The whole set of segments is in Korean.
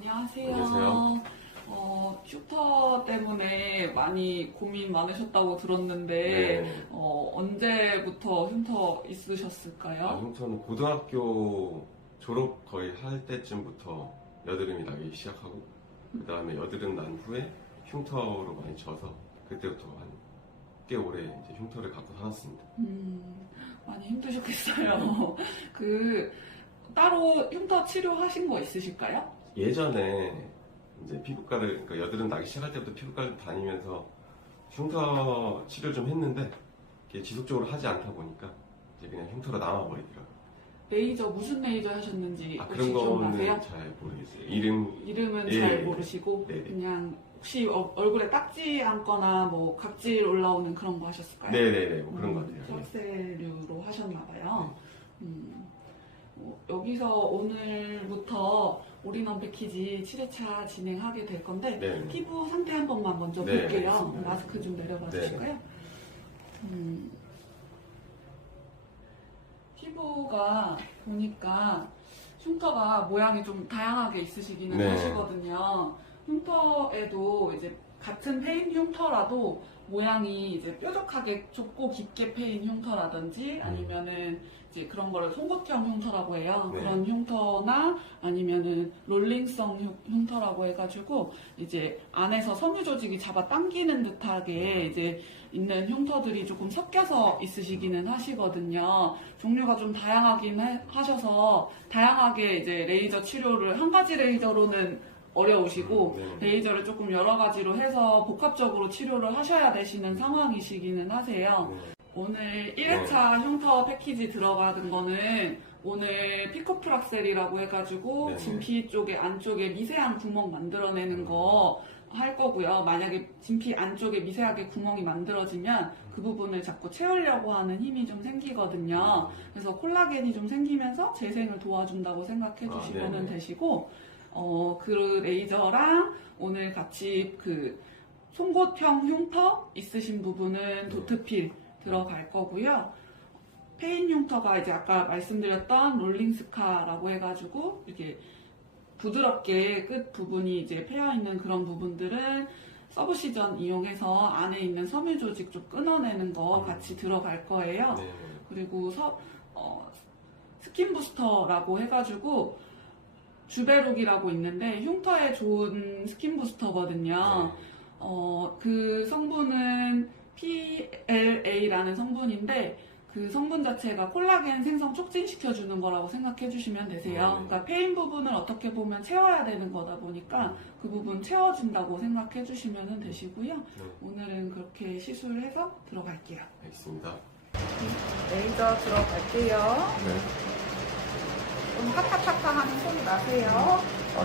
안녕하세요. 안녕하세요. 흉터 때문에 많이 고민 많으셨다고 들었는데, 네. 언제부터 흉터 있으셨을까요? 흉터는 고등학교 졸업 거의 할 때쯤부터 여드름이 나기 시작하고, 그 다음에 여드름 난 후에 흉터로 많이 져서, 그때부터 한 꽤 오래 이제 흉터를 갖고 살았습니다. 많이 힘드셨겠어요. 따로 흉터 치료하신 거 있으실까요? 예전에 이제 피부과를, 그러니까 여드름 나기 시작할 때부터 피부과를 다니면서 흉터 치료 좀 했는데, 이게 지속적으로 하지 않다 보니까 이제 그냥 흉터가 남아버리더라고요. 무슨 레이저 하셨는지 혹시 그런 기억나세요? 거는 잘 모르겠어요. 이름은 예, 잘 예. 모르시고, 네네. 그냥 혹시 얼굴에 딱지 앉거나 뭐 각질 올라오는 그런 거 하셨을까요? 네네네, 뭐 그런 것 같아요. 예. 수학셀류로 하셨나봐요. 여기서 오늘부터 올인원 패키지 7회차 진행하게 될 건데, 네. 피부 상태 한 번만 먼저 네, 볼게요. 알겠습니다. 마스크 좀 내려봐 네. 주실까요? 피부가 보니까 흉터가 모양이 좀 다양하게 있으시기는 네. 하시거든요. 흉터에도 이제 같은 페인 흉터라도 모양이 이제 뾰족하게 좁고 깊게 패인 흉터라든지 아니면은 이제 그런 거를 송곳형 흉터라고 해요. 네. 그런 흉터나 아니면은 롤링성 흉터라고 해가지고 이제 안에서 섬유 조직이 잡아 당기는 듯하게 이제 있는 흉터들이 조금 섞여서 있으시기는 하시거든요. 종류가 좀 다양하긴 하셔서 다양하게 이제 레이저 치료를 한 가지 레이저로는 어려우시고 네. 레이저를 조금 여러 가지로 해서 복합적으로 치료를 하셔야 되시는 상황이시기는 하세요. 네. 오늘 1회차 흉터 패키지 들어가는 거는 오늘 피코프락셀이라고 해가지고 네. 진피 쪽에 안쪽에 미세한 구멍 만들어내는 거 할 거고요. 만약에 진피 안쪽에 미세하게 구멍이 만들어지면 그 부분을 자꾸 채우려고 하는 힘이 좀 생기거든요. 그래서 콜라겐이 좀 생기면서 재생을 도와준다고 생각해 주시면 네네. 되시고 그 레이저랑 오늘 같이 그 송곳형 흉터 있으신 부분은 도트필 들어갈 거고요. 페인 흉터가 이제 아까 말씀드렸던 롤링스카라고 해가지고 이렇게 부드럽게 끝 부분이 이제 패여 있는 그런 부분들은 서브시전 이용해서 안에 있는 섬유 조직 좀 끊어내는 거 같이 들어갈 거예요. 네. 그리고 스킨 부스터라고 해가지고 주베룩이라고 있는데 흉터에 좋은 스킨 부스터거든요. 그 성분은 PLA라는 성분인데 그 성분 자체가 콜라겐 생성 촉진시켜주는 거라고 생각해 주시면 되세요. 그러니까 페인 부분을 어떻게 보면 채워야 되는 거다 보니까 그 부분 채워준다고 생각해 주시면 되시고요. 오늘은 그렇게 시술해서 들어갈게요. 알겠습니다. 레이저 들어갈게요. 네. 좀 파타파타하는 소리 나세요.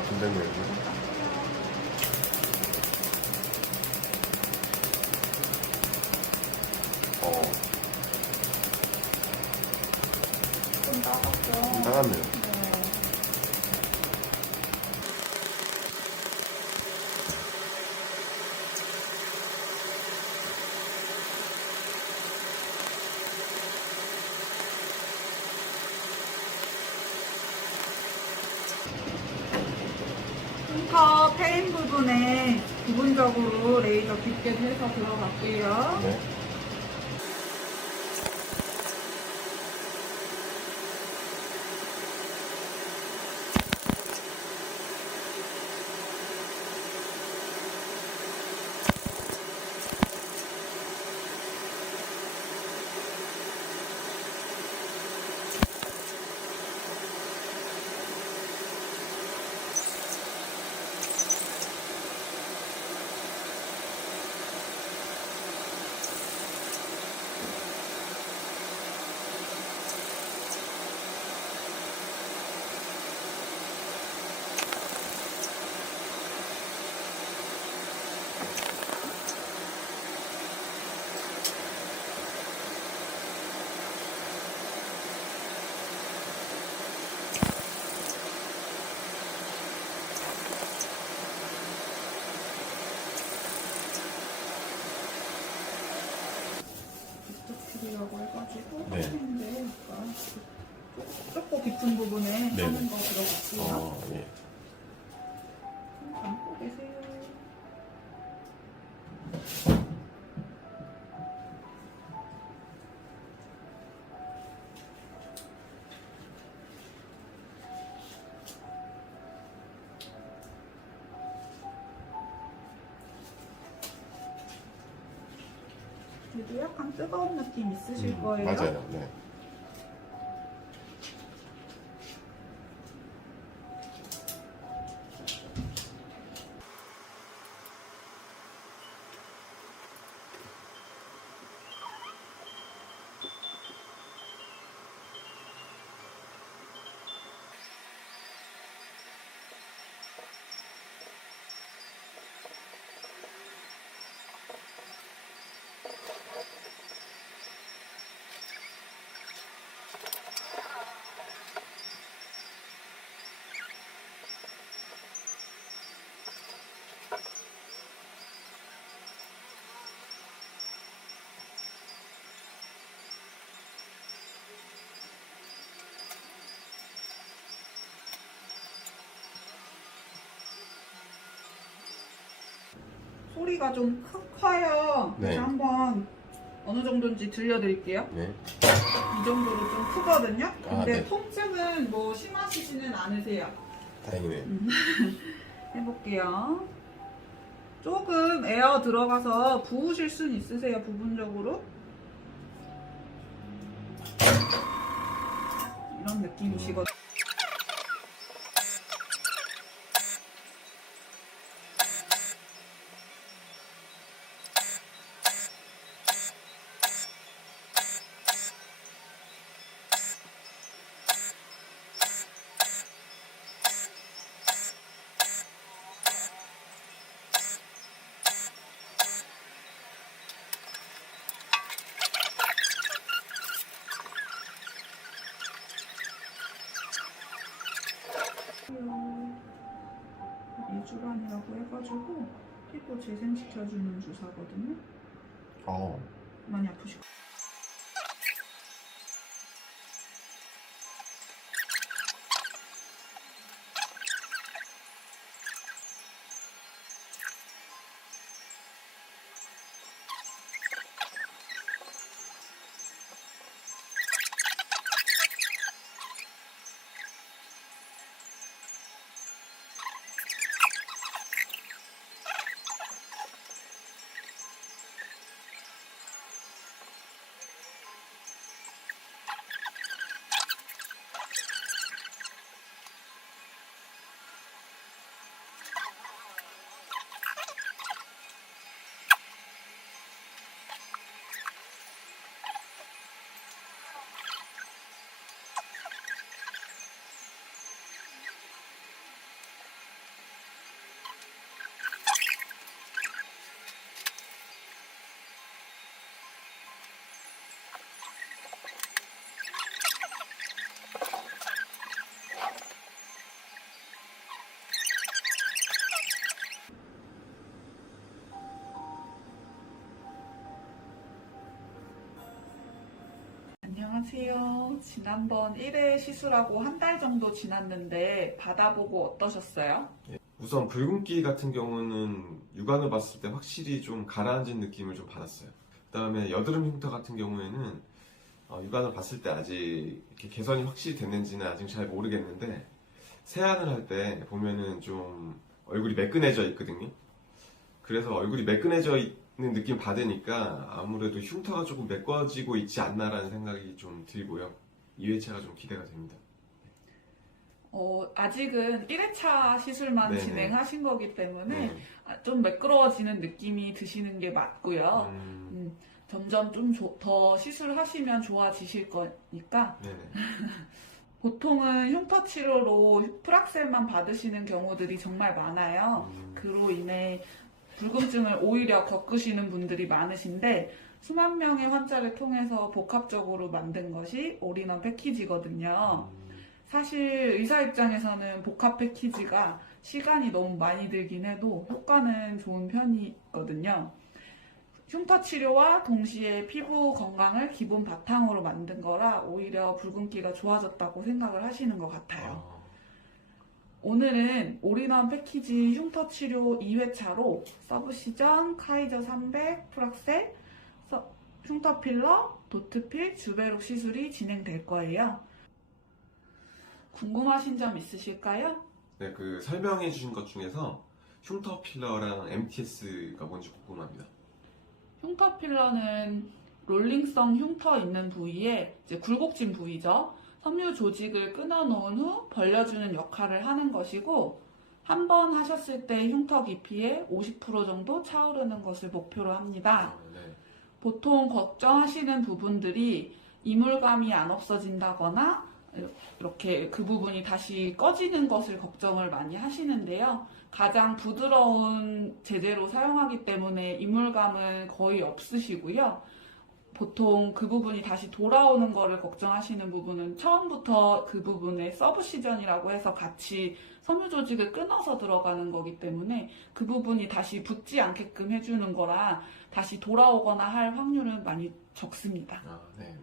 긴장돼요. 좀 따갑죠? 따갑네요. 네. 흉터 페인 부분에 부분적으로 레이저 깊게 해서 들어갈게요. 네. 드리려고 해가지고 네. 했는데 좁고 깊은 부분에 네. 하는 거 들어갈게요. 예. 여기도 약간 뜨거운 느낌 있으실 거예요. 맞아요. 네. 소리가 좀 커요. 네. 그래서 한번 어느 정도인지 들려드릴게요. 네. 이 정도로 좀 크거든요. 근데 네. 통증은 뭐 심하시지는 않으세요. 다행이네요. 해볼게요. 조금 에어 들어가서 부으실 수는 있으세요, 부분적으로. 이런 느낌이시거든요. 이주란이라고 해가지고 피부 재생시켜주는 주사거든요. 많이 아프시고. 안녕하세요. 지난번 1회 시술하고 한 달 정도 지났는데 받아보고 어떠셨어요? 우선 붉은기 같은 경우는 육안을 봤을 때 확실히 좀 가라앉은 느낌을 좀 받았어요. 그 다음에 여드름 흉터 같은 경우에는 육안을 봤을 때 아직 이렇게 개선이 확실히 됐는지는 아직 잘 모르겠는데 세안을 할 때 보면은 좀 얼굴이 매끈해져 있거든요. 그래서 얼굴이 매끈해져 있는 느낌 받으니까 아무래도 흉터가 조금 메꿔지고 있지 않나라는 생각이 좀 들고요. 2회차가 좀 기대가 됩니다. 아직은 1회차 시술만 네네. 진행하신 거기 때문에 네. 좀 매끄러워지는 느낌이 드시는 게 맞고요. 점점 좀 더 시술하시면 좋아지실 거니까 네네. 보통은 흉터 치료로 프락셀만 받으시는 경우들이 정말 많아요. 그로 인해 불금증을 오히려 겪으시는 분들이 많으신데 수만 명의 환자를 통해서 복합적으로 만든 것이 올인원 패키지거든요. 사실 의사 입장에서는 복합 패키지가 시간이 너무 많이 들긴 해도 효과는 좋은 편이거든요. 흉터 치료와 동시에 피부 건강을 기본 바탕으로 만든 거라 오히려 붉은기가 좋아졌다고 생각을 하시는 것 같아요. 오늘은 올인원 패키지 흉터 치료 2회차로 서브시전, 카이저 300, 프락셀, 흉터 필러, 도트필, 주베룩 시술이 진행될 거예요. 궁금하신 점 있으실까요? 네, 그 설명해 주신 것 중에서 흉터 필러랑 MTS가 뭔지 궁금합니다. 흉터 필러는 롤링성 흉터 있는 부위에 이제 굴곡진 부위죠. 섬유 조직을 끊어놓은 후 벌려주는 역할을 하는 것이고, 한 번 하셨을 때 흉터 깊이의 50% 정도 차오르는 것을 목표로 합니다. 네. 보통 걱정하시는 부분들이 이물감이 안 없어진다거나 이렇게 그 부분이 다시 꺼지는 것을 걱정을 많이 하시는데요. 가장 부드러운 제재로 사용하기 때문에 이물감은 거의 없으시고요. 보통 그 부분이 다시 돌아오는 거를 걱정하시는 부분은 처음부터 그 부분에 서브시전이라고 해서 같이 섬유 조직을 끊어서 들어가는 거기 때문에 그 부분이 다시 붙지 않게끔 해주는 거라 다시 돌아오거나 할 확률은 많이 적습니다. 네.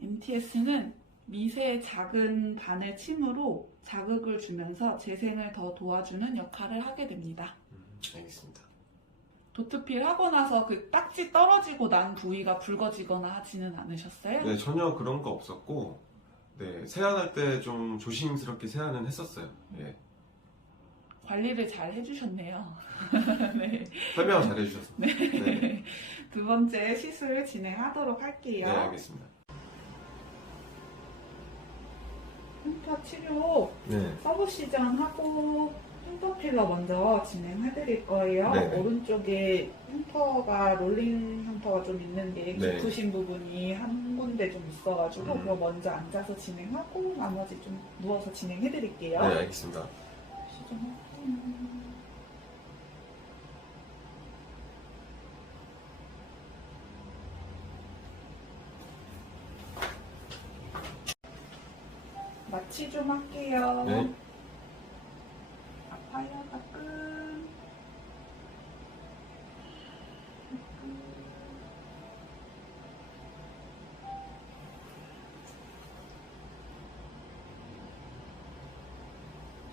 MTS는 미세 작은 바늘 침으로 자극을 주면서 재생을 더 도와주는 역할을 하게 됩니다. 알겠습니다. 도트필 하고 나서 그 딱지 떨어지고 난 부위가 붉어지거나 하지는 않으셨어요? 네, 전혀 그런 거 없었고, 네, 세안할 때 좀 조심스럽게 세안은 했었어요. 네. 관리를 잘 해주셨네요. 네. 설명 잘 해주셔서. 네. 두 번째 시술 진행하도록 할게요. 네, 알겠습니다. 흉터 치료 네. 서브 시전하고 흉터 필러 먼저 진행해드릴 거예요. 네. 오른쪽에 흉터가 롤링 흉터가 좀 있는 게 네. 깊으신 부분이 한 군데 좀 있어가지고 그거 먼저 앉아서 진행하고 나머지 좀 누워서 진행해드릴게요. 네, 알겠습니다. 시전하고. 마취 좀 할게요. 네. 아파요, 가끔.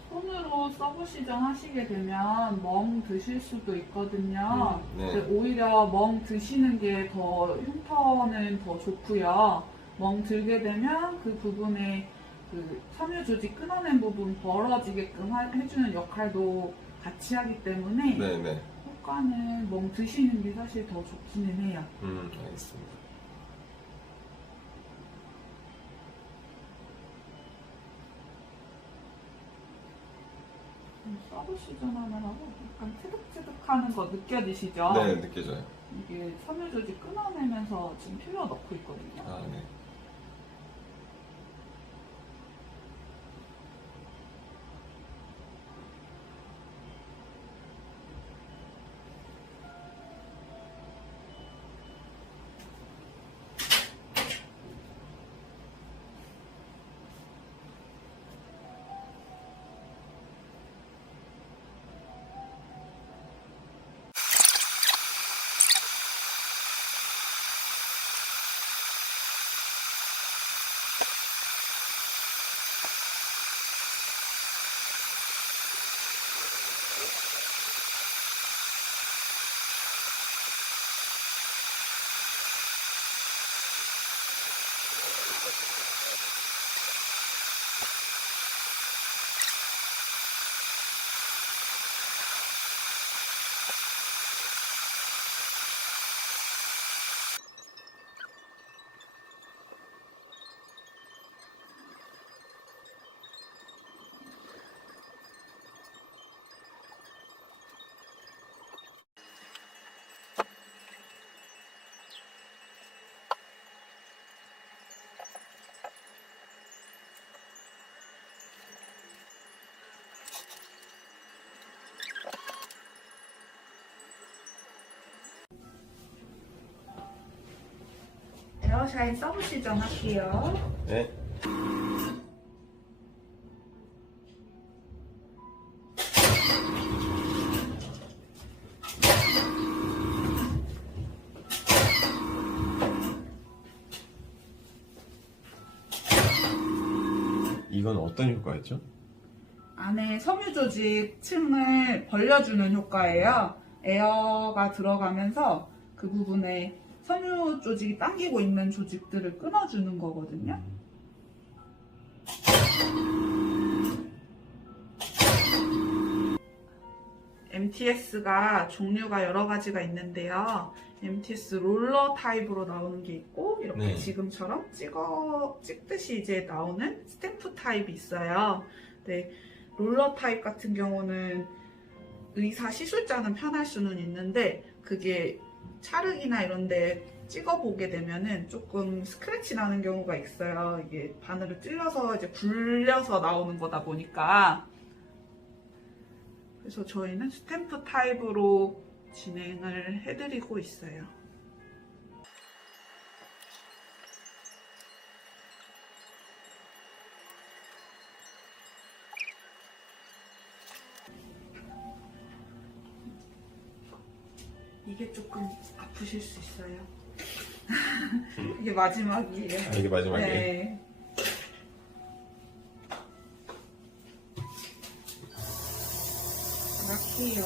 손으로 서브 시전 하시게 되면 멍 드실 수도 있거든요. 네. 근데 오히려 멍 드시는 게 더 흉터는 더 좋고요. 멍 들게 되면 그 부분에 그 섬유 조직 끊어낸 부분 벌어지게끔 해주는 역할도 같이 하기 때문에 네. 효과는 멍 드시는 게 사실 더 좋기는 해요. 알겠습니다. 서브 시전하느라고 약간 트득트득하는 거 느껴지시죠? 네, 느껴져요. 이게 섬유 조직 끊어내면서 지금 필러 넣고 있거든요. 네. 에어샤인 서브 시전 할게요. 네. 이건 어떤 효과였죠? 안에 섬유 조직 층을 벌려주는 효과예요. 에어가 들어가면서 그 부분에 섬유 조직이 당기고 있는 조직들을 끊어주는 거거든요. MTS가 종류가 여러 가지가 있는데요. MTS 롤러 타입으로 나오는 게 있고 이렇게 네. 지금처럼 찍듯이 이제 나오는 스탬프 타입이 있어요. 네, 롤러 타입 같은 경우는 의사 시술자는 편할 수는 있는데 그게 찰흙이나 이런 데 찍어보게 되면은 조금 스크래치 나는 경우가 있어요. 이게 바늘을 찔러서 이제 굴려서 나오는 거다 보니까. 그래서 저희는 스탬프 타입으로 진행을 해드리고 있어요. 이게 조금 아프실 수 있어요. 이게 마지막이에요. 아, 이게 마지막이에요? 네. 갈게요.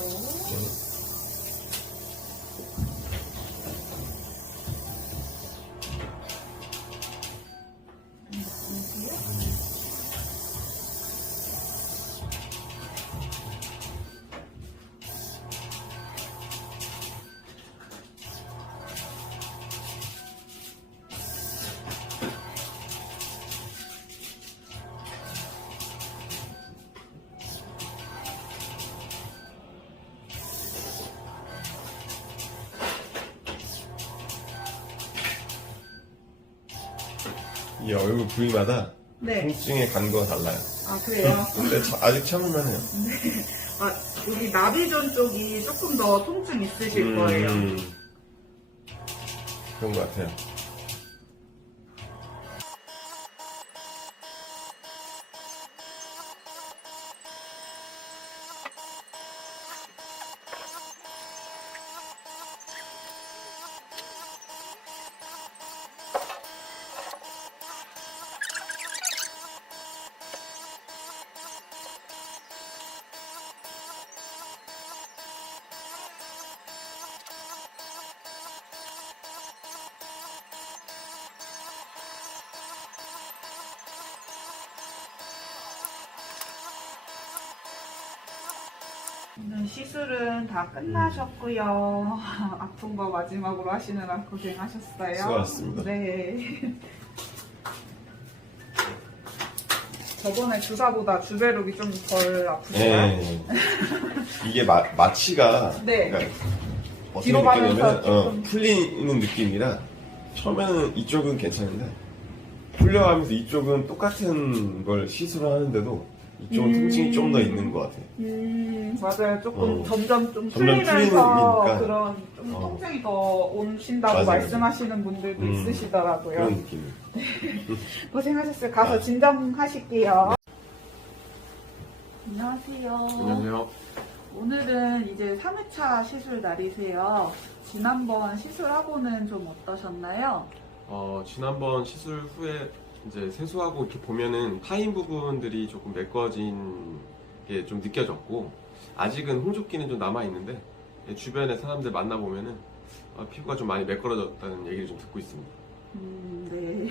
이 얼굴 부위마다 네. 통증의 간도가 달라요. 아, 그래요? 근데 아직 참을만해요. 아, 여기 나비존 쪽이 조금 더 통증 있으실 거예요. 그런 것 같아요. 오늘 시술은 다 끝나셨고요. 아픈 거 마지막으로 하시느라 고생하셨어요. 수고하셨습니다. 네. 저번에 주사보다 주베룩이 좀 덜 아프시나요? 네. 이게 마취가 네. 그러니까 어떻게 뒤로 가면서 느끼냐면 조금- 풀리는 느낌이라 처음에는 이쪽은 괜찮은데 풀려가면서 이쪽은 똑같은 걸 시술을 하는데도 이쪽은 통증이 좀 더 있는 것 같아요. 맞아요. 조금 점점 좀 점점 풀리면서 풀리니까. 그런 좀 어. 통증이 더 오신다고 맞아요. 말씀하시는 분들도 있으시더라고요. 그런 느낌. 고생하셨어요. 가서 진정하실게요. 안녕하세요. 안녕하세요. 오늘은 이제 3회차 시술 날이세요. 지난번 시술하고는 좀 어떠셨나요? 지난번 시술 후에 이제 세수하고 이렇게 보면은 파인 부분들이 조금 메꿔진 게 좀 느껴졌고, 아직은 홍조기는 좀 남아있는데, 주변에 사람들 만나보면은 피부가 좀 많이 메꿔졌다는 얘기를 좀 듣고 있습니다. 네.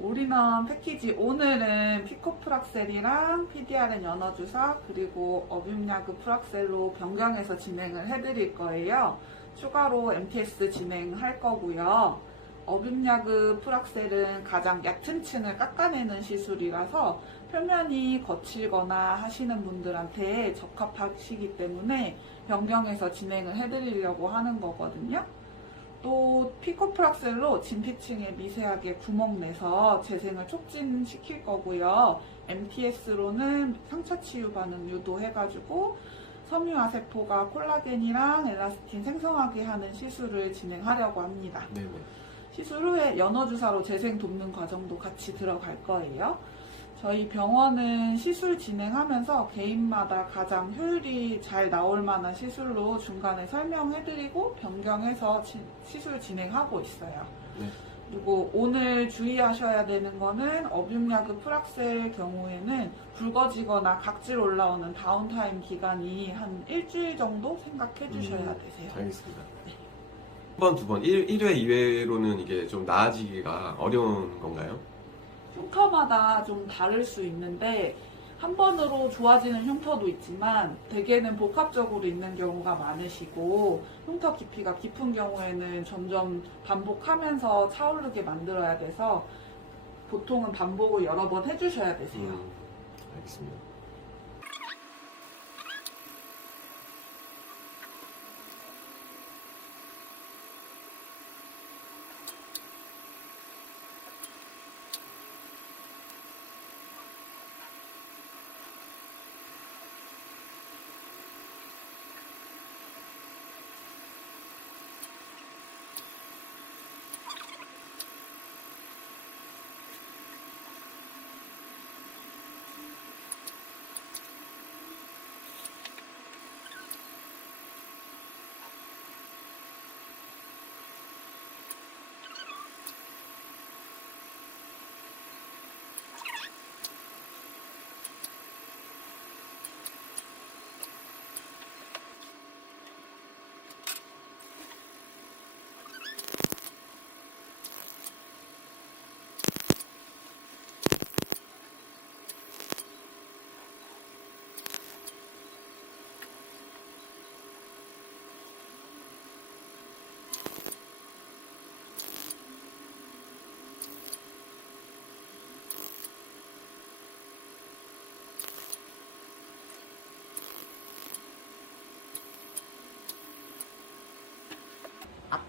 올인원 패키지 오늘은 피코프락셀이랑 PDRN 연어주사 그리고 어뷸야그 프락셀로 변경해서 진행을 해드릴 거예요. 추가로 MTS 진행할 거고요. 어뷸야그 프락셀은 가장 얕은 층을 깎아내는 시술이라서 표면이 거칠거나 하시는 분들한테 적합하시기 때문에 변경해서 진행을 해드리려고 하는 거거든요. 또 피코프락셀로 진피층에 미세하게 구멍 내서 재생을 촉진시킬 거고요. MTS로는 상처 치유 반응 유도해가지고 섬유화 세포가 콜라겐이랑 엘라스틴 생성하게 하는 시술을 진행하려고 합니다. 네네. 시술 후에 연어주사로 재생 돕는 과정도 같이 들어갈 거예요. 저희 병원은 시술 진행하면서 개인마다 가장 효율이 잘 나올 만한 시술로 중간에 설명해드리고 변경해서 시술 진행하고 있어요. 네. 그리고 오늘 주의하셔야 되는 거는 어뷸야그 프락셀 경우에는 붉어지거나 각질 올라오는 다운타임 기간이 한 일주일 정도 생각해 주셔야 되세요. 알겠습니다. 한 번, 두 번, 1회, 2회로는 이게 좀 나아지기가 어려운 건가요? 흉터마다 좀 다를 수 있는데 한 번으로 좋아지는 흉터도 있지만 대개는 복합적으로 있는 경우가 많으시고 흉터 깊이가 깊은 경우에는 점점 반복하면서 차오르게 만들어야 돼서 보통은 반복을 여러 번 해주셔야 되세요. 알겠습니다.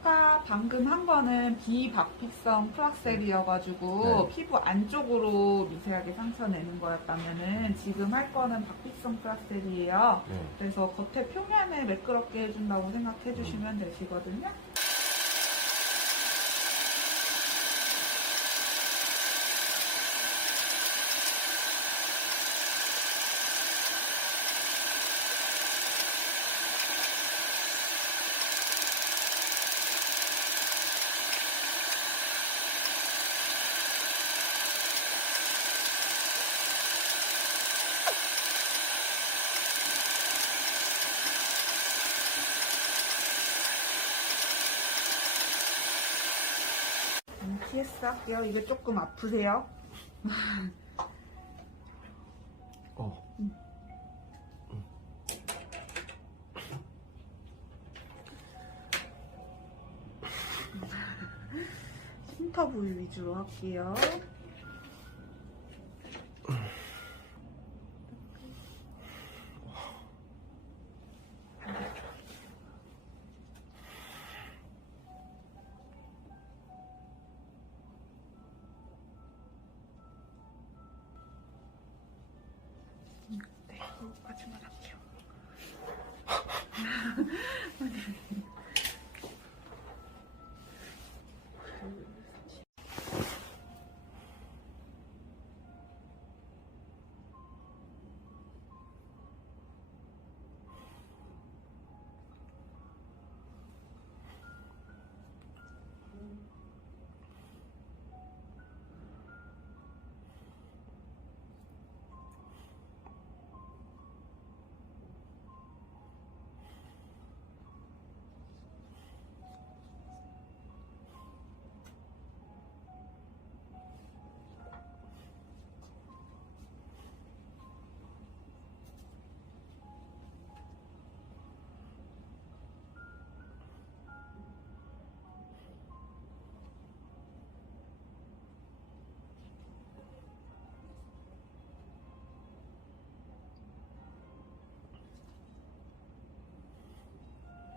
아까 방금 한 거는 비박피성 프락셀이어가지고 네. 피부 안쪽으로 미세하게 상처 내는 거였다면은 지금 할 거는 박피성 프락셀이에요. 네. 그래서 겉에 표면을 매끄럽게 해준다고 생각해 주시면 되시거든요. PS 할게요. 이게 조금 아프세요? 흉터 부위 위주로 할게요. 네, 여기까지만 할게요.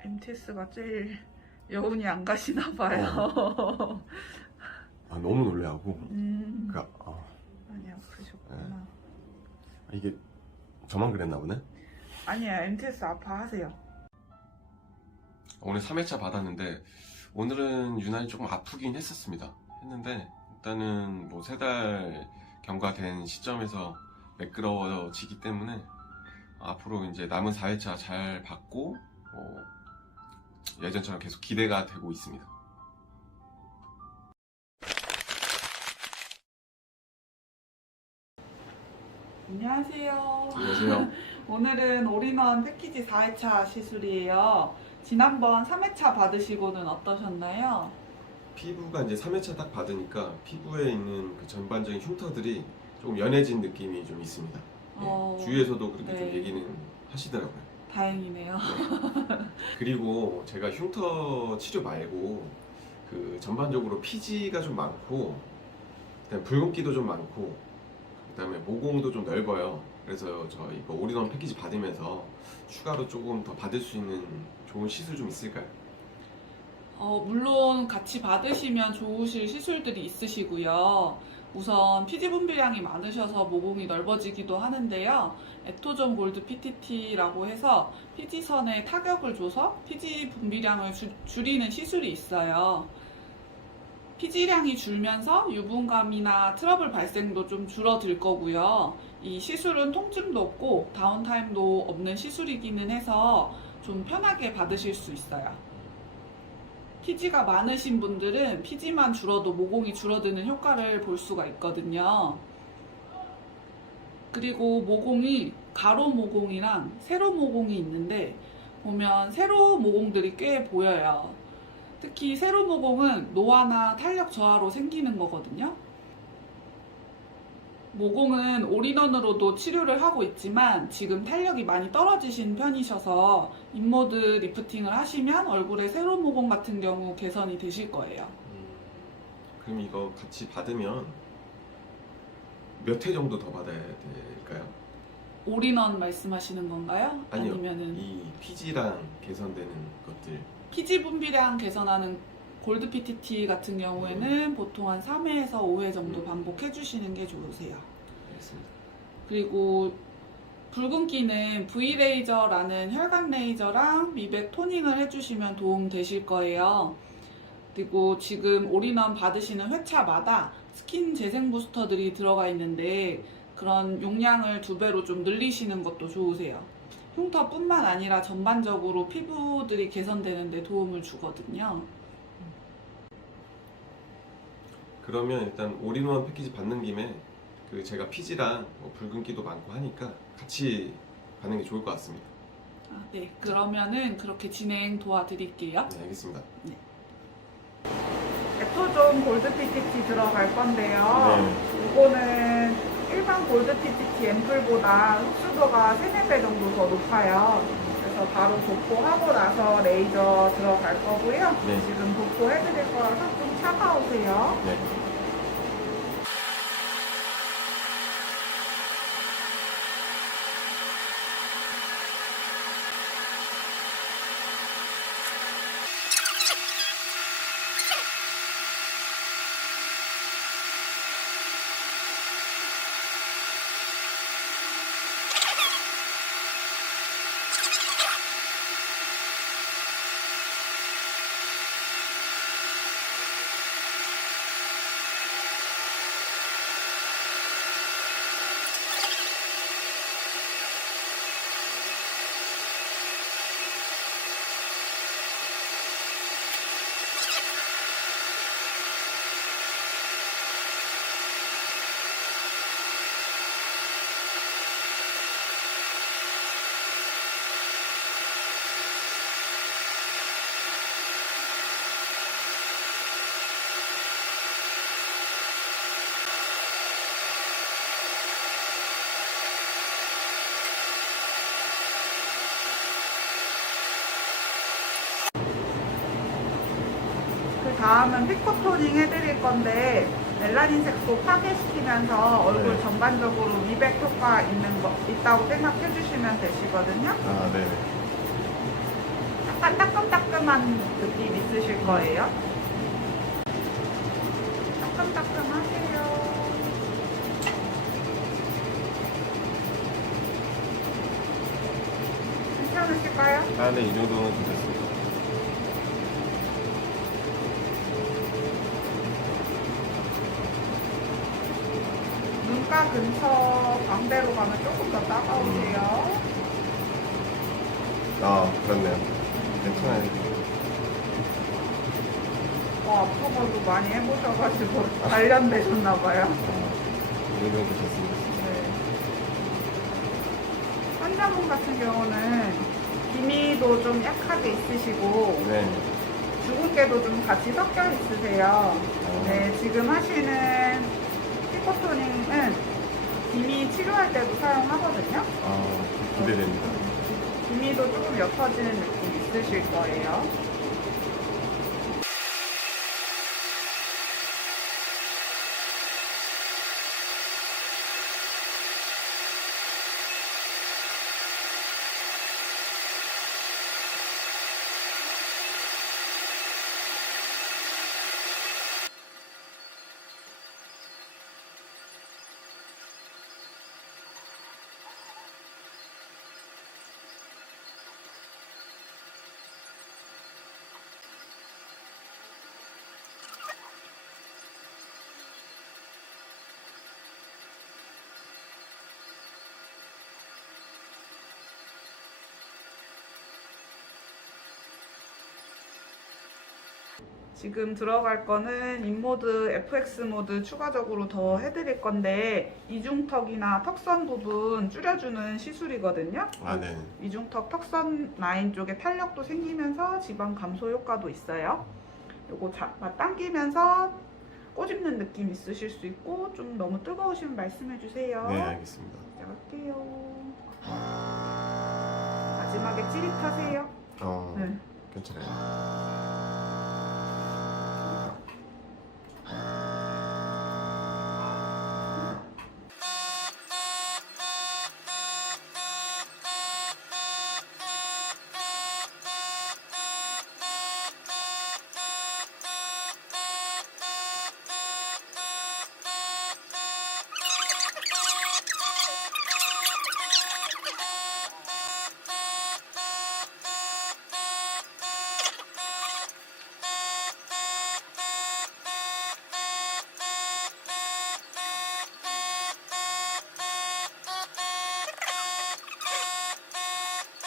MTS가 제일 여운이 안 가시나 봐요. 아, 너무 놀래하고. 많이 네. 아프셨구나. 이게 저만 그랬나 보네. 아니에요. MTS 아파하세요. 오늘 3회차 받았는데 오늘은 유난히 조금 아프긴 했었습니다. 했는데 일단은 뭐 3달 경과된 시점에서 매끄러워지기 때문에 앞으로 이제 남은 4회차 잘 받고 예전처럼 계속 기대가 되고 있습니다. 안녕하세요. 안녕하세요. 오늘은 올인원 패키지 4회차 시술이에요. 지난번 3회차 받으시고는 어떠셨나요? 피부가 이제 3회차 딱 받으니까 피부에 있는 그 전반적인 흉터들이 좀 연해진 느낌이 좀 있습니다. 주위에서도 그렇게 좀 네. 얘기는 하시더라고요. 다행이네요. 그리고 제가 흉터 치료 말고 그 전반적으로 피지가 좀 많고 그다음에 붉은기도 좀 많고 그다음에 모공도 좀 넓어요. 그래서 저 이거 올인원 패키지 받으면서 추가로 조금 더 받을 수 있는 좋은 시술 좀 있을까요? 물론 같이 받으시면 좋으실 시술들이 있으시고요. 우선 피지 분비량이 많으셔서 모공이 넓어지기도 하는데요. 에토존 골드 PTT라고 해서 피지선에 타격을 줘서 피지 분비량을 줄이는 시술이 있어요. 피지량이 줄면서 유분감이나 트러블 발생도 좀 줄어들 거고요. 이 시술은 통증도 없고 다운타임도 없는 시술이기는 해서 좀 편하게 받으실 수 있어요. 피지가 많으신 분들은 피지만 줄어도 모공이 줄어드는 효과를 볼 수가 있거든요. 그리고 모공이 가로 모공이랑 세로 모공이 있는데 보면 세로 모공들이 꽤 보여요. 특히 세로 모공은 노화나 탄력 저하로 생기는 거거든요. 모공은 올인원으로도 치료를 하고 있지만 지금 탄력이 많이 떨어지신 편이셔서 인모드 리프팅을 하시면 얼굴에 세로 모공 같은 경우 개선이 되실 거예요. 그럼 이거 같이 받으면 몇 회 정도 더 받아야 될까요? 올인원 말씀하시는 건가요? 아니요. 아니면은 이 피지랑 개선되는 것들. 피지 분비량 개선하는 골드 PTT 같은 경우에는 보통 한 3회에서 5회 정도 반복해 주시는 게 좋으세요. 알겠습니다. 그리고 붉은기는 V레이저라는 혈관 레이저랑 미백 토닝을 해주시면 도움 되실 거예요. 그리고 지금 올인원 받으시는 회차마다 스킨 재생 부스터들이 들어가 있는데 그런 용량을 2배로 좀 늘리시는 것도 좋으세요. 흉터뿐만 아니라 전반적으로 피부들이 개선되는 데 도움을 주거든요. 그러면 일단 올인원 패키지 받는 김에 그 제가 피지랑 뭐 붉은기도 많고 하니까 같이 받는 게 좋을 것 같습니다. 네, 그러면은 그렇게 진행 도와드릴게요. 네, 알겠습니다. 에토존 골드 PTT 들어갈 건데요. 이거는 일반 골드 PTT 앰플보다 흡수도가 3-4배 정도 더 높아요. 그래서 바로 도포하고 나서 레이저 들어갈 거고요. 네. 지금 도포해드릴 거라서 좀 차가우세요. 네. 다음은 피코토닝 해드릴 건데 멜라닌 색소 파괴시키면서 얼굴 네. 전반적으로 미백 효과 있다고 생각해 주시면 되시거든요. 아, 네. 약간 따끔따끔한 느낌 있으실 거예요. 따끔따끔하세요. 괜찮으실까요? 아, 네, 이 정도는 괜찮습니다. 눈가 근처 광대로 가면 조금 더 따가우세요. 아, 그렇네요. 괜찮아요. 앞서가도 많이 해보셔가지고 단련되셨나봐요. 이 정도는 괜찮습니다. 네. 환자분 같은 경우는 기미도 좀 약하게 있으시고 네. 주근깨도 좀 같이 섞여 있으세요. 네, 지금 하시는 피코토닝은 기미 치료할 때도 사용하거든요. 기대됩니다. 기미도 조금 옅어지는 느낌 있으실 거예요. 지금 들어갈 거는 인모드, FX 모드 추가적으로 더 해드릴 건데 이중턱이나 턱선 부분 줄여주는 시술이거든요. 네. 이중턱 턱선 라인 쪽에 탄력도 생기면서 지방 감소 효과도 있어요. 요거 당기면서 꼬집는 느낌 있으실 수 있고 좀 너무 뜨거우시면 말씀해 주세요. 네, 알겠습니다. 시작할게요. 마지막에 찌릿하세요. 네. 괜찮아요.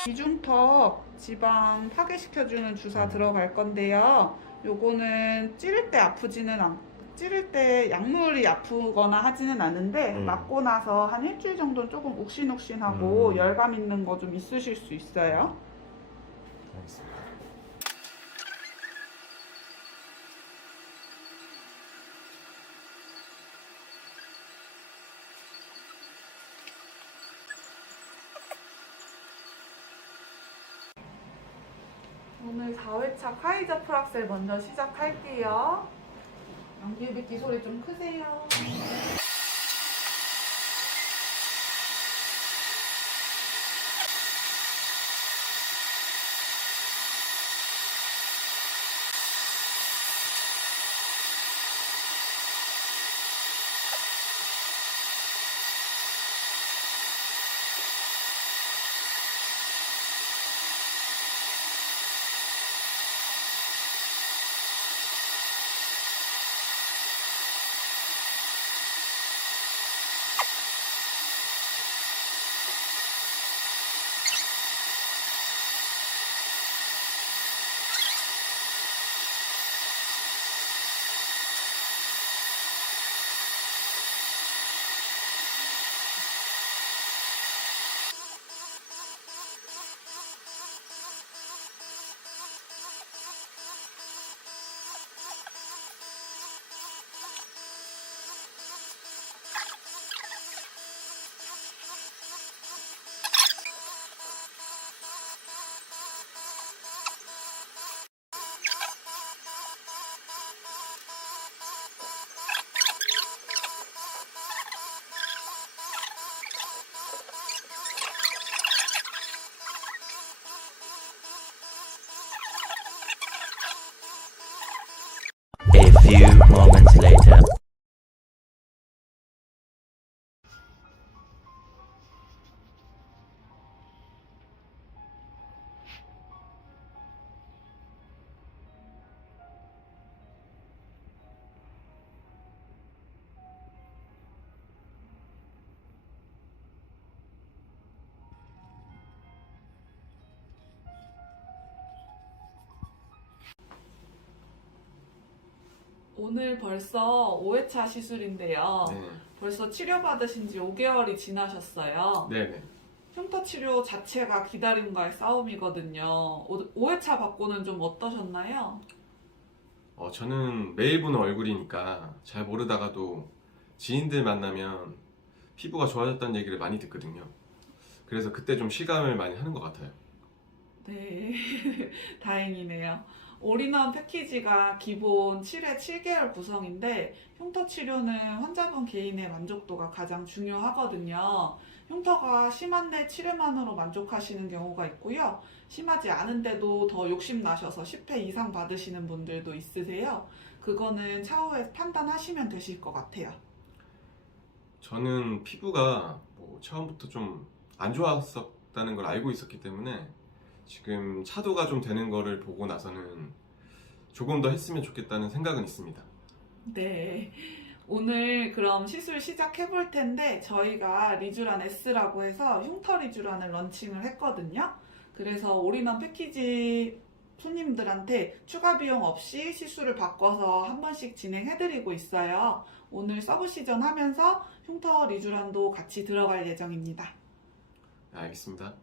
이중턱 지방 파괴시켜주는 주사 들어갈 건데요. 요거는 찌를 때 찌를 때 약물이 아프거나 하지는 않은데 맞고 나서 한 일주일 정도는 조금 욱신욱신하고 열감 있는 거 좀 있으실 수 있어요. 알겠습니다. 오늘 4회차 카이저 프락셀 먼저 시작할게요. 연기비키 소리 좀 크세요. A few moments later. 오늘 벌써 5회차 시술인데요. 네. 벌써 치료받으신 지 5개월이 지나셨어요. 네네. 흉터 치료 자체가 기다림과의 싸움이거든요. 5회차 받고는 좀 어떠셨나요? 저는 매일 보는 얼굴이니까 잘 모르다가도 지인들 만나면 피부가 좋아졌다는 얘기를 많이 듣거든요. 그래서 그때 좀 실감을 많이 하는 것 같아요. 네, 다행이네요. 올인원 패키지가 기본 7회 7개월 구성인데 흉터 치료는 환자분 개인의 만족도가 가장 중요하거든요. 흉터가 심한데 7회만으로 만족하시는 경우가 있고요. 심하지 않은데도 더 욕심나셔서 10회 이상 받으시는 분들도 있으세요. 그거는 차후에 판단하시면 되실 것 같아요. 저는 피부가 뭐 처음부터 좀 안 좋았었다는 걸 알고 있었기 때문에 지금 차도가 좀 되는 거를 보고 나서는 조금 더 했으면 좋겠다는 생각은 있습니다. 네. 오늘 그럼 시술 시작해 볼 텐데 저희가 리쥬란 S라고 해서 흉터 리쥬란을 런칭을 했거든요. 그래서 올인원 패키지 손님들한테 추가 비용 없이 시술을 바꿔서 한 번씩 진행해드리고 있어요. 오늘 서브 시전 하면서 흉터 리쥬란도 같이 들어갈 예정입니다. 네, 알겠습니다.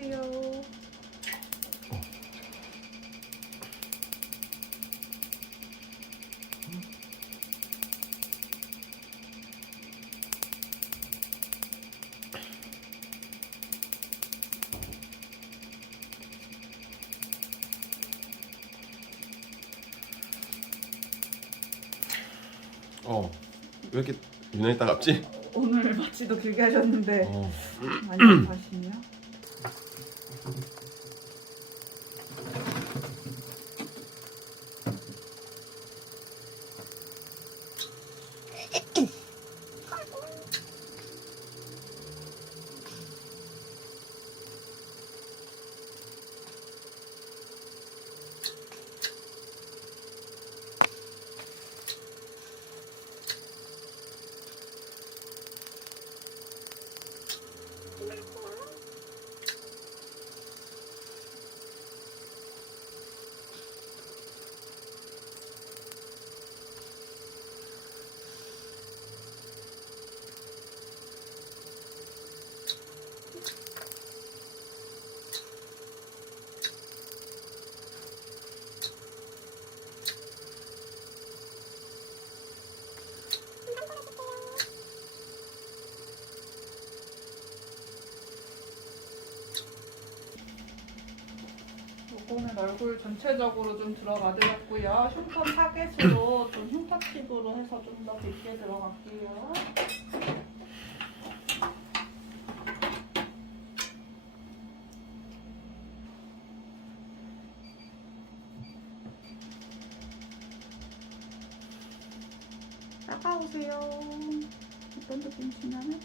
따가우세요. 왜 이렇게 유난히 따갑지? 오늘 마취도 길게 하셨는데 어. 많이 아파하시네요. 요거는 얼굴 전체적으로 좀 들어가드렸고요. 흉터 타겟으로 좀 흉터 팁으로 해서 좀 더 깊게 들어갈게요. 따가우세요. 어떤 느낌이시나요?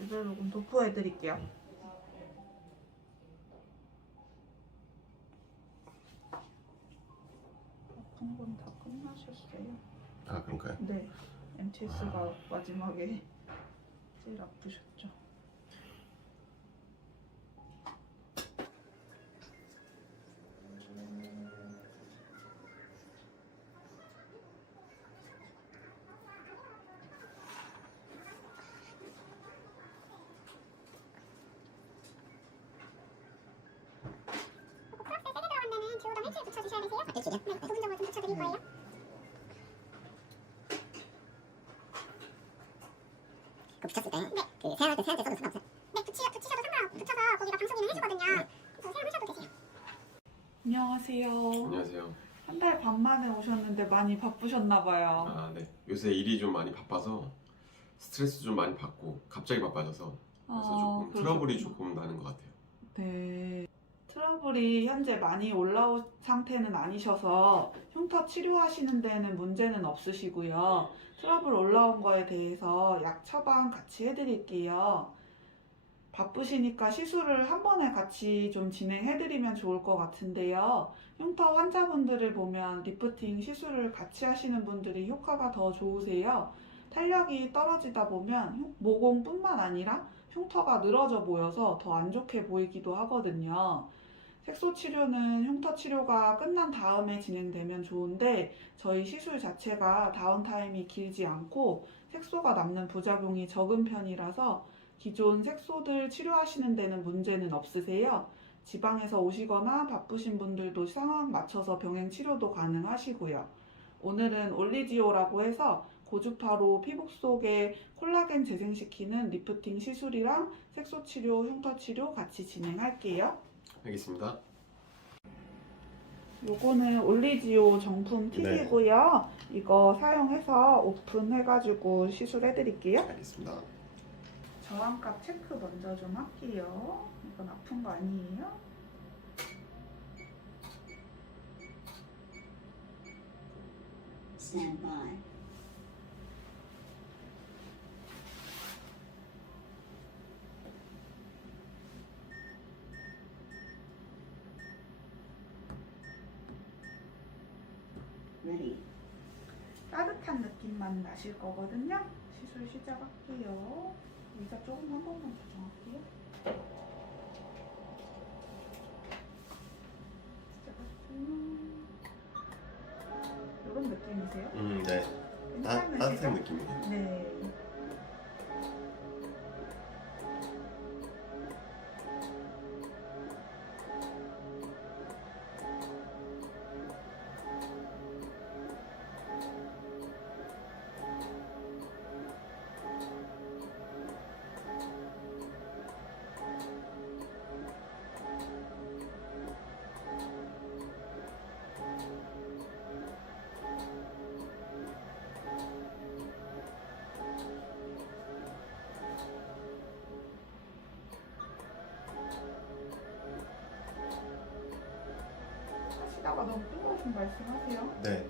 이제 조금 도포해드릴게요. 아픈 건 다 끝나셨어요? 아 그런가요? 네. MTS가 마지막에 제일 아프셨죠. 붙였을 때, 그 세안할 때 세안제 써도 상관없어요? 네, 붙이셔도 상관없어요. 붙여서 거기가 방송인을 해주거든요. 그래서 세안하셔도 되세요. 안녕하세요. 안녕하세요. 한 달 반 만에 오셨는데 많이 바쁘셨나봐요. 아, 네. 요새 일이 좀 많이 바빠서 스트레스 좀 많이 받고 갑자기 바빠져서 그래서 조금 트러블이 그러셨구나. 조금 나는 것 같아요. 네. 트러블이 현재 많이 올라온 상태는 아니셔서 흉터 치료하시는 데는 문제는 없으시고요. 트러블 올라온 거에 대해서 약 처방 같이 해드릴게요. 바쁘시니까 시술을 한 번에 같이 좀 진행해드리면 좋을 것 같은데요. 흉터 환자분들을 보면 리프팅 시술을 같이 하시는 분들이 효과가 더 좋으세요. 탄력이 떨어지다 보면 모공뿐만 아니라 흉터가 늘어져 보여서 더 안 좋게 보이기도 하거든요. 색소 치료는 흉터 치료가 끝난 다음에 진행되면 좋은데 저희 시술 자체가 다운타임이 길지 않고 색소가 남는 부작용이 적은 편이라서 기존 색소들 치료하시는 데는 문제는 없으세요? 지방에서 오시거나 바쁘신 분들도 상황 맞춰서 병행 치료도 가능하시고요. 오늘은 올리지오라고 해서 고주파로 피부 속에 콜라겐 재생시키는 리프팅 시술이랑 색소 치료, 흉터 치료 같이 진행할게요. 알겠습니다. 요거는 올리지오 정품 팁이고요. 이거 사용해서 오픈해가지고 시술해드릴게요. 알겠습니다. 저항값 체크 먼저 좀 할게요. 이건 아픈 거 아니에요? Stand by. Ready. 따뜻한 느낌만 나실 거거든요. 시술 시작할게요. 의자 조금 한 번만 조정할게요. 시작할게요. 이런 느낌이세요? 네. 괜찮으시죠? 따뜻한 느낌이에요. 네. 하시다가 너무 뜨거우신 말씀하세요. 네.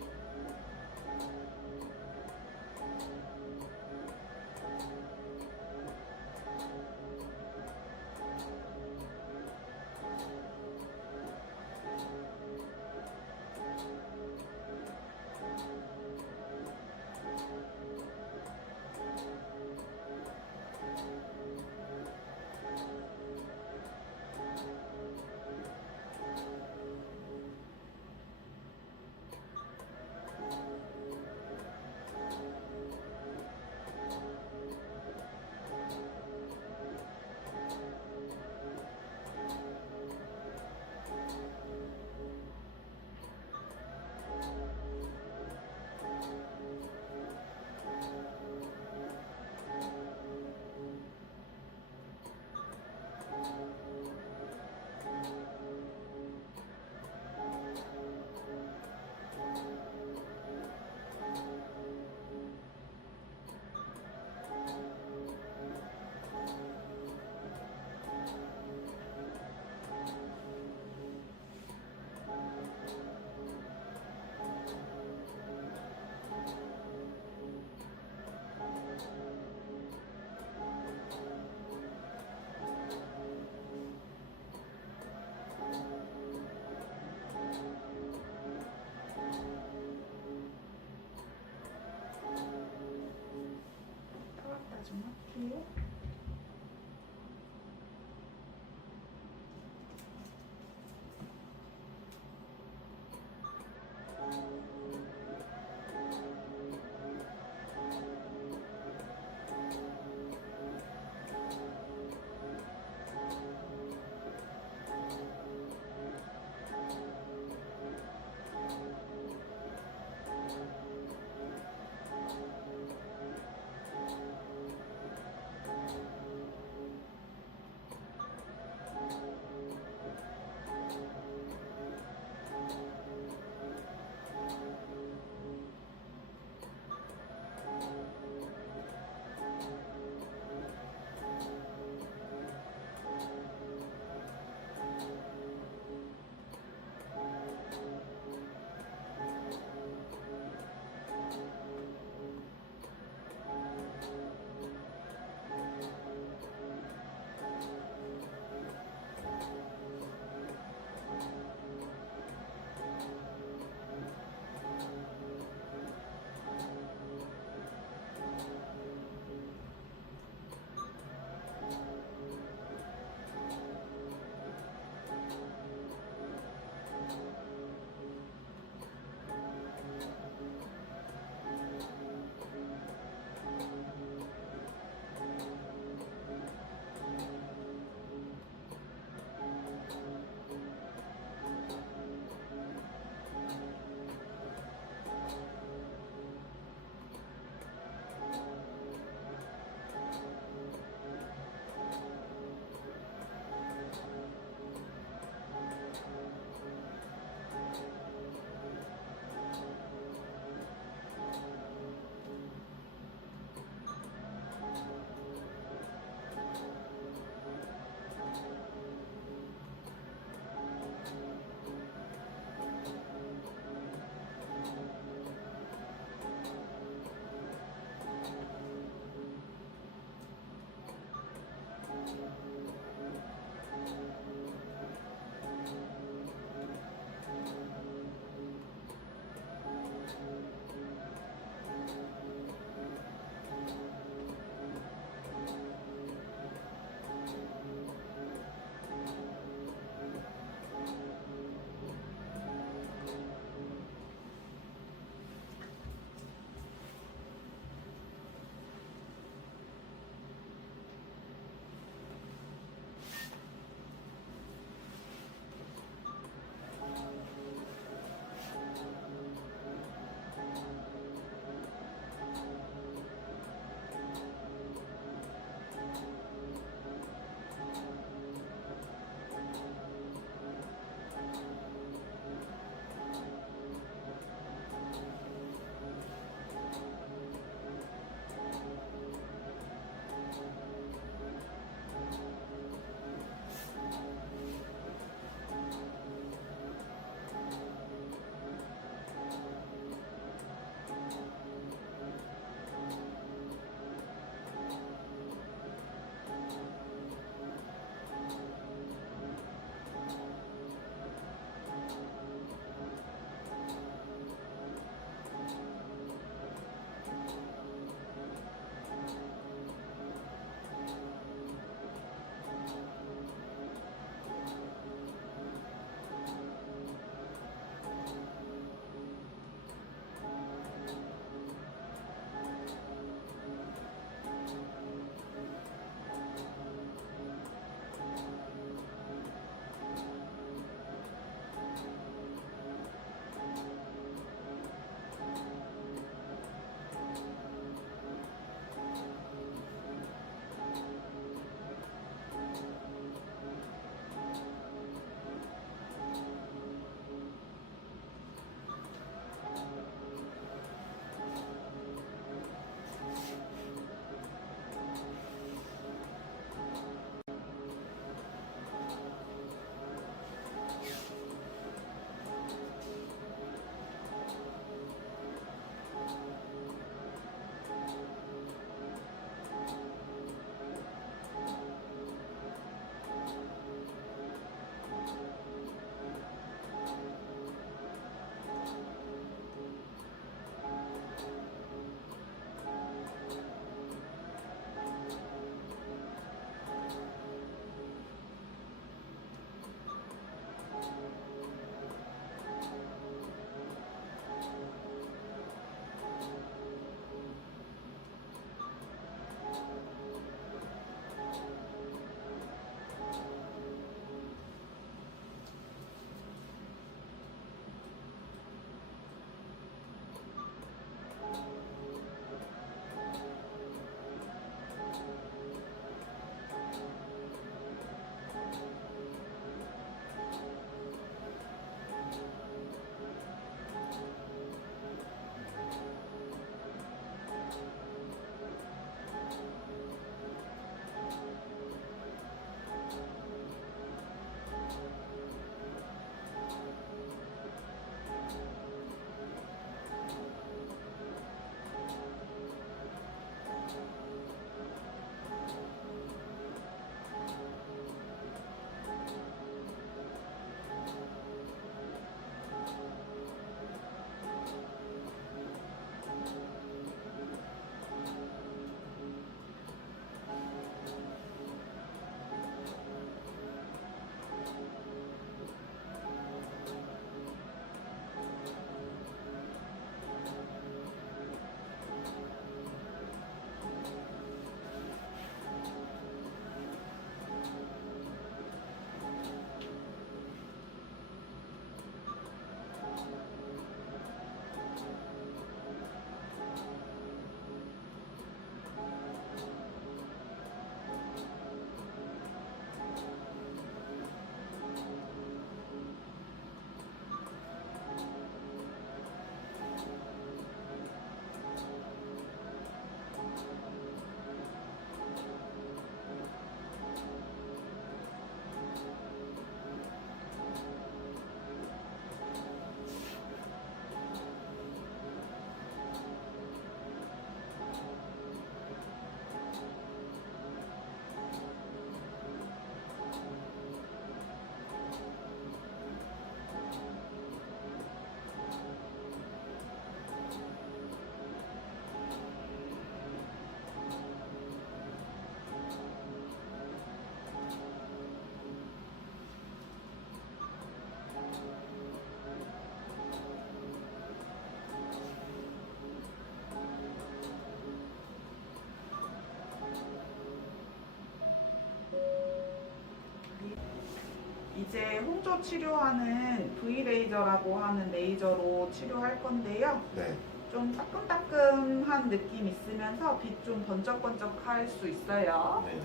이제 홍조 치료하는 V레이저라고 하는 레이저로 치료할 건데요. 네. 좀 따끔따끔한 느낌 있으면서 빛 좀 번쩍번쩍할 수 있어요. 네.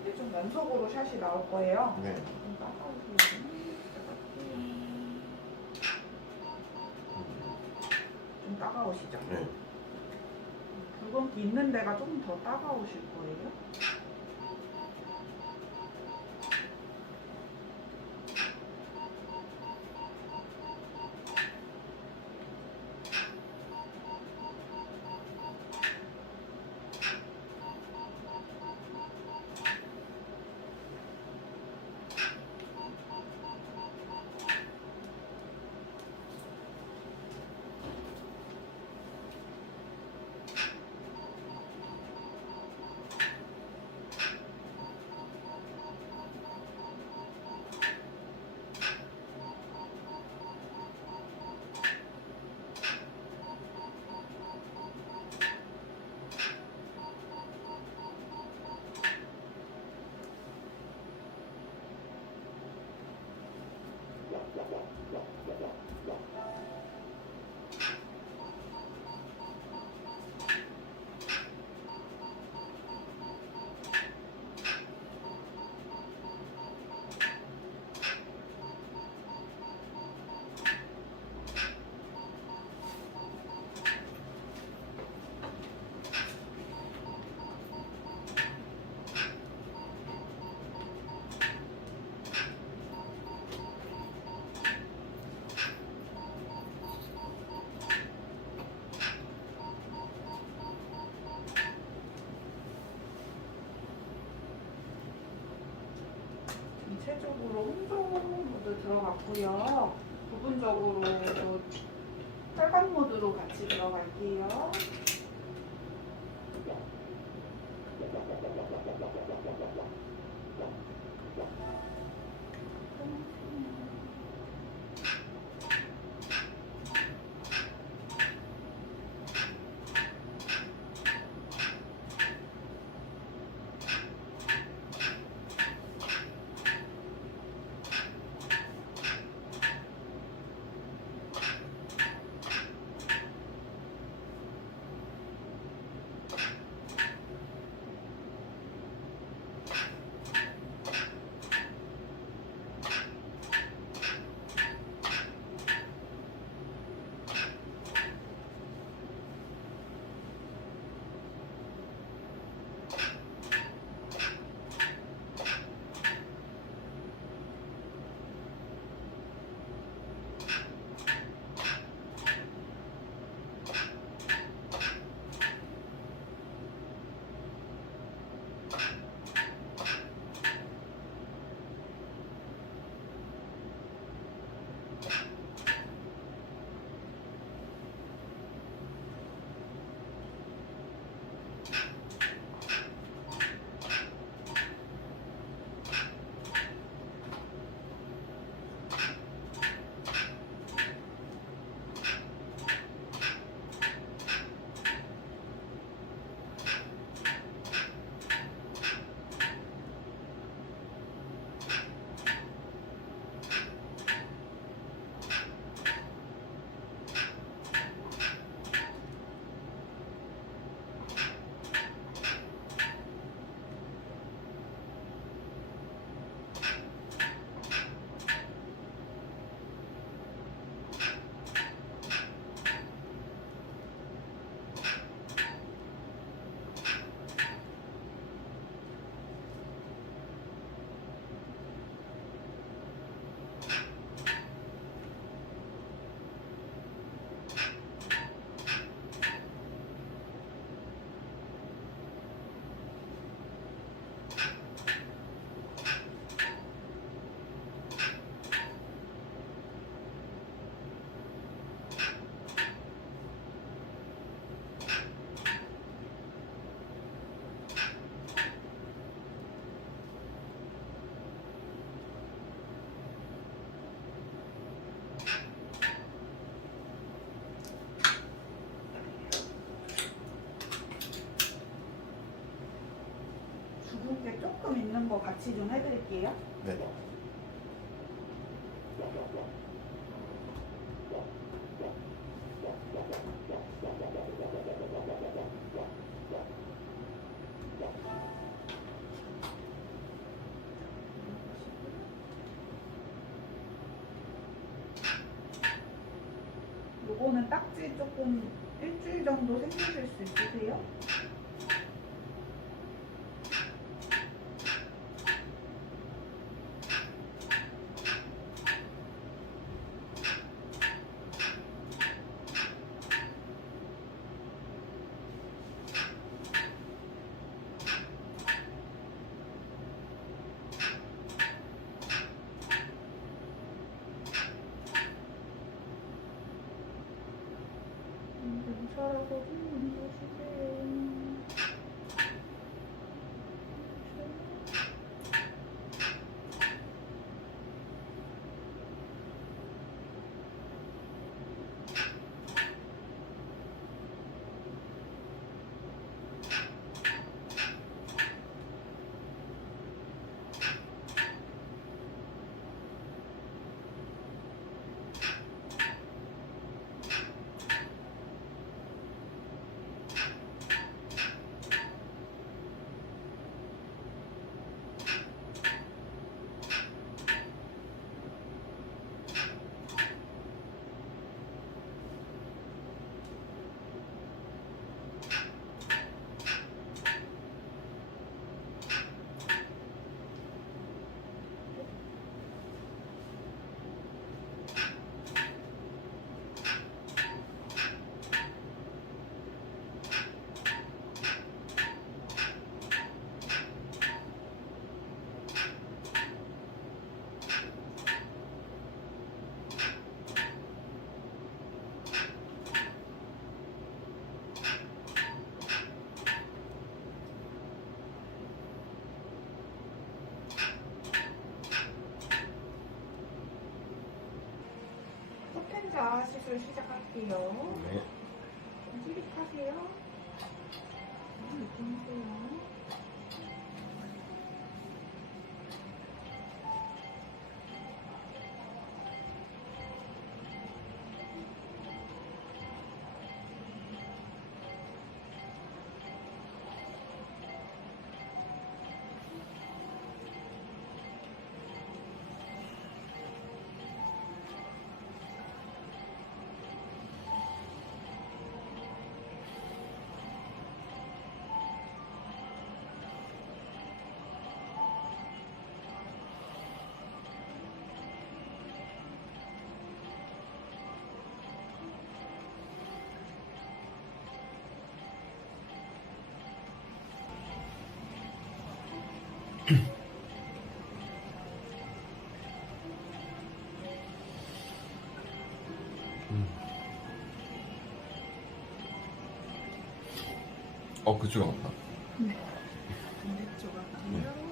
이제 좀 연속으로 샷이 나올 거예요. 네. 좀 따가우시면 좀 따가우시죠? 네. 붉은기 있는 데가 조금 더 따가우실 거예요. 전체적으로 홍조 모드 들어갔고요. 부분적으로도 빨간 모드로 같이 들어갈게요. 이렇게 조금 있는 거 같이 좀 해드릴게요. 네. 요거는 딱지 조금 일주일 정도 생기실 수 있으세요? 괜찮아서 좀 보시세요. 소텐자 시술 시작할게요. 네. 힐릭하세요. 이렇게 해세요. 그쪽에 맞다. 반대쪽 할게요.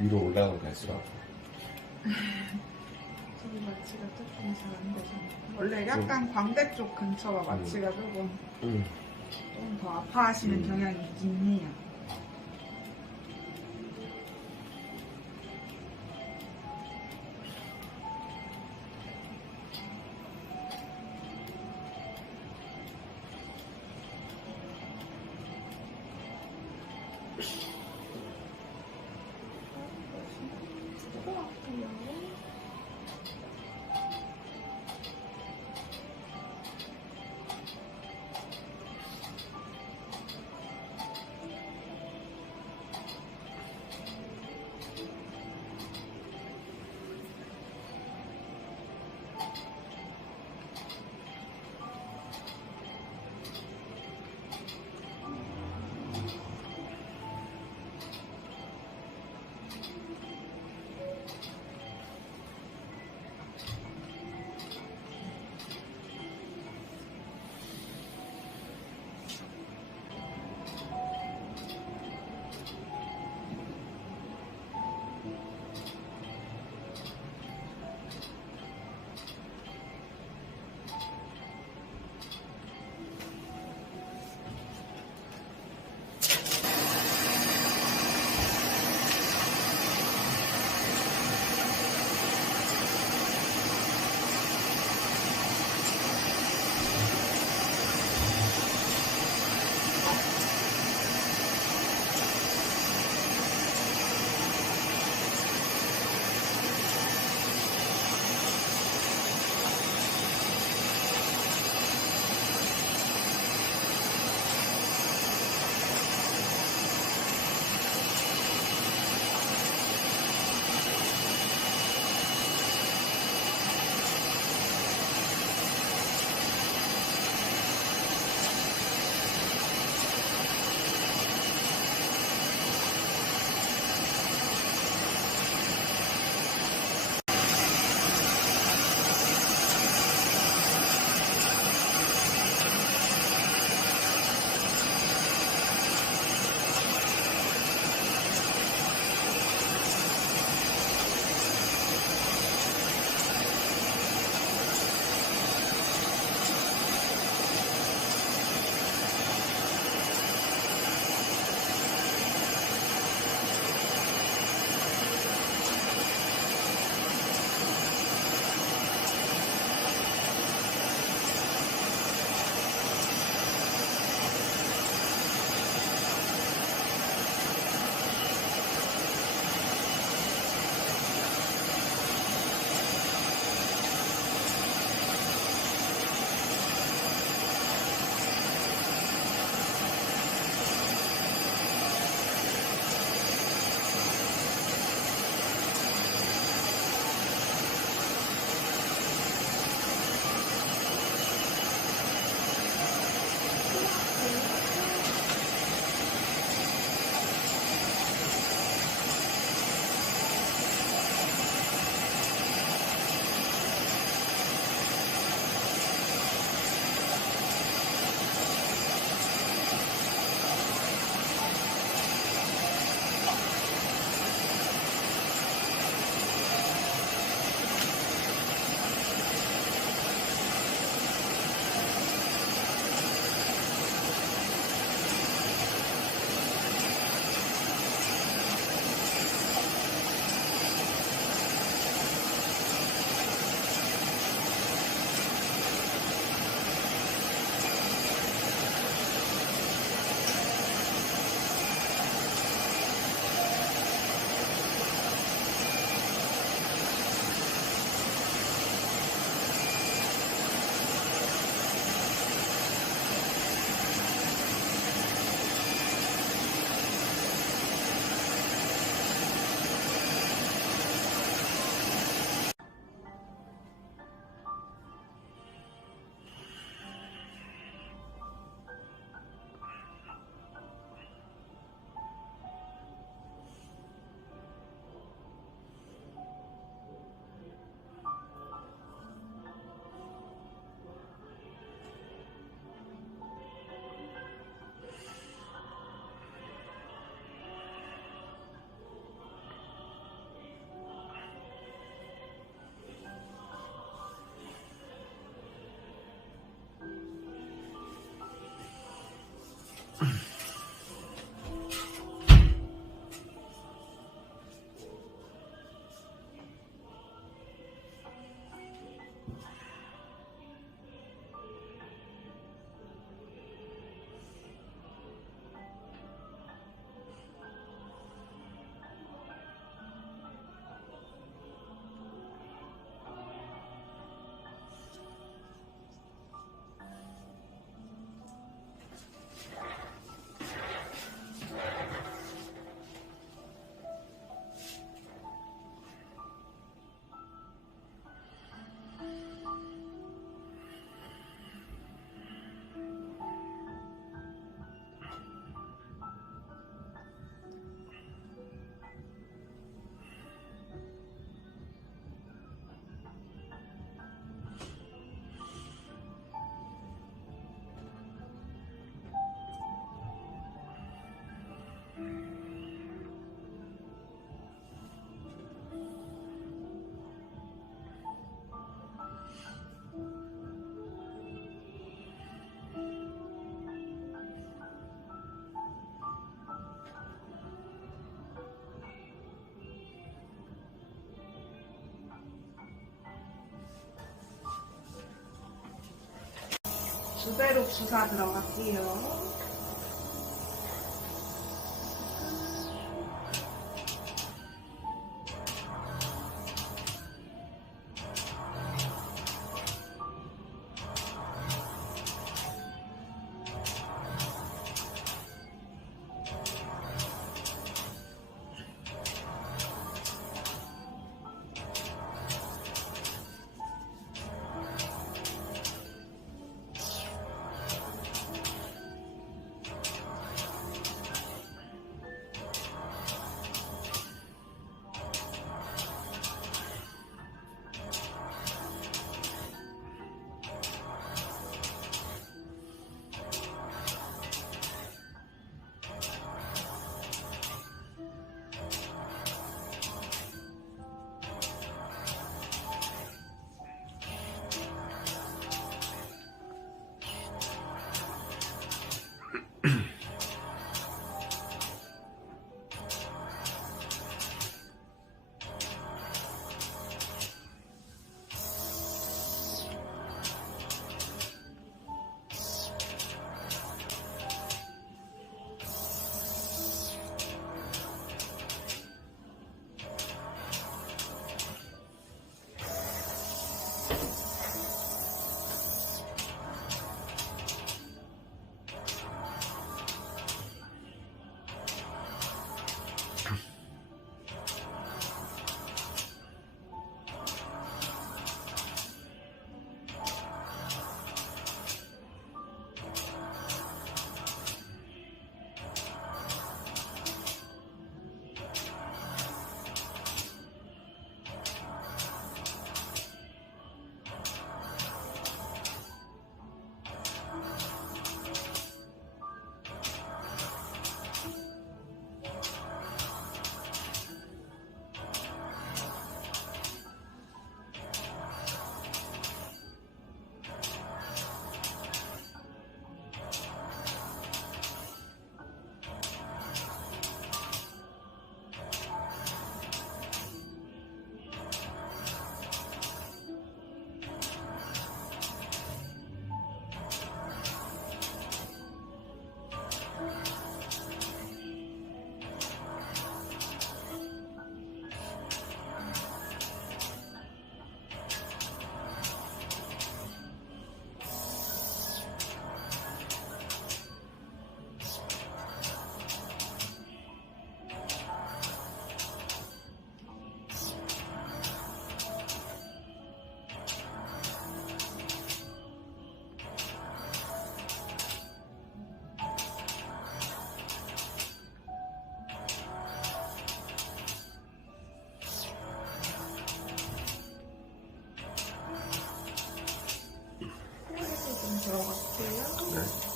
위로 올라가면 갈수록 저기 마취가 조금 잘 안 되잖아요. 원래 약간 광대 쪽 근처가 마취가 조금 더 아파하시는 경향이 있긴 해요. 주베록 주사 들어갈게요. 들어갈게요. 네.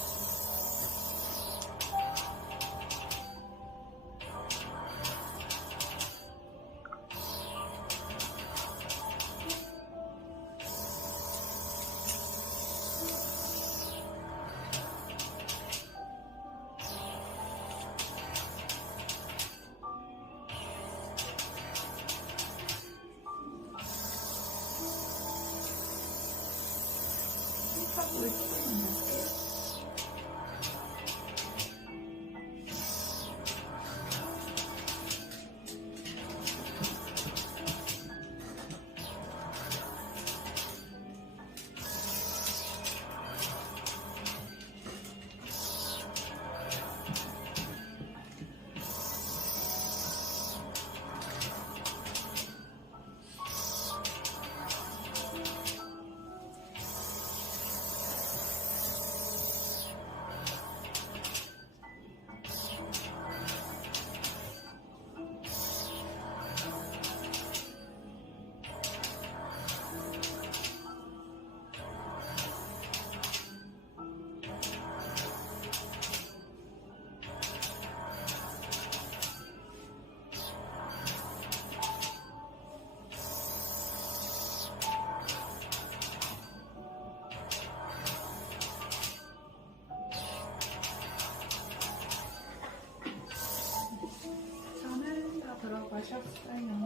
힙합을 조금 넣을게요. 저는 다 들어가셨어요.